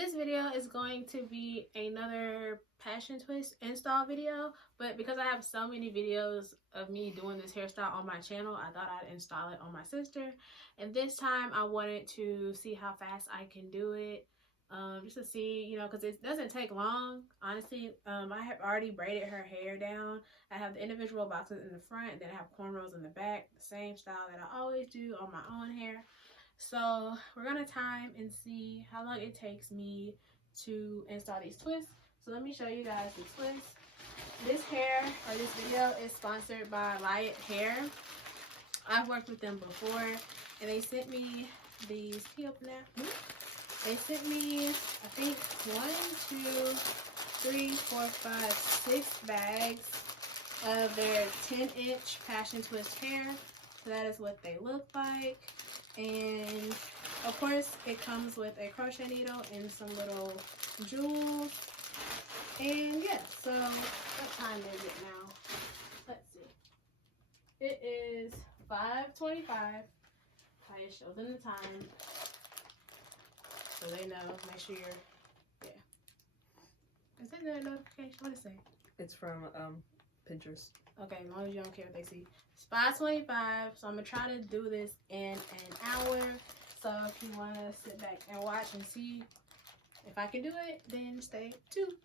this video is going to be another passion twist install video, but because I have so many videos of me doing this hairstyle on my channel, I thought I'd install it on my sister. And this time I wanted to see how fast I can do it, just to see, you know, because it doesn't take long, honestly. I have already braided her hair down. I have the individual boxes in the front, and then I have cornrows in the back, the same style that I always do on my own hair. So we're gonna time and see how long it takes me to install these twists. So let me show you guys the twists. This hair, or this video, is sponsored by Liyate hair. I've worked with them before, and they sent me these. Can you open that? They sent me, I think, 1, 2, 3, 4, 5, 6 bags of their 10-inch passion twist hair. So that is what they look like. And of course it comes with a crochet needle and some little jewels. And yeah, so what time is it now? Let's see. It is 5:25. It shows in the time, so they know. Make sure you're, yeah. Is that the notification? What is it? It's from Pinterest. Okay, as long as you don't care what they see. It's 5:25, so I'm gonna try to do this in an hour. So if you want to sit back and watch and see if I can do it, then stay tuned.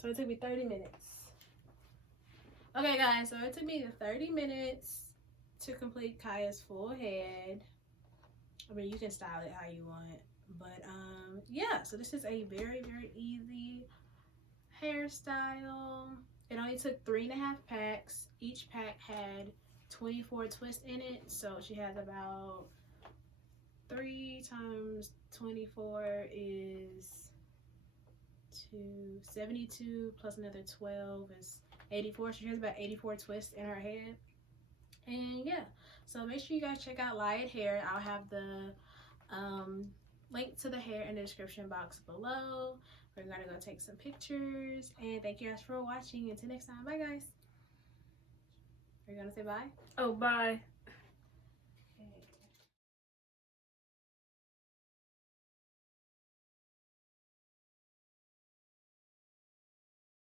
So it took me 30 minutes. Okay, guys, so it took me 30 minutes to complete Kaya's full head. I mean, you can style it how you want. But, yeah, so this is a very, very easy hairstyle. It only took 3.5 packs. Each pack had 24 twists in it. So she has about 3 times 24 is 72 plus another 12 is 84. She has about 84 twists in her head. And yeah, so make sure you guys check out Liyate Hair. I'll have the link to the hair in the description box below. We're gonna go take some pictures, and thank you guys for watching. Until next time, bye guys. Are you gonna say bye? Oh, bye.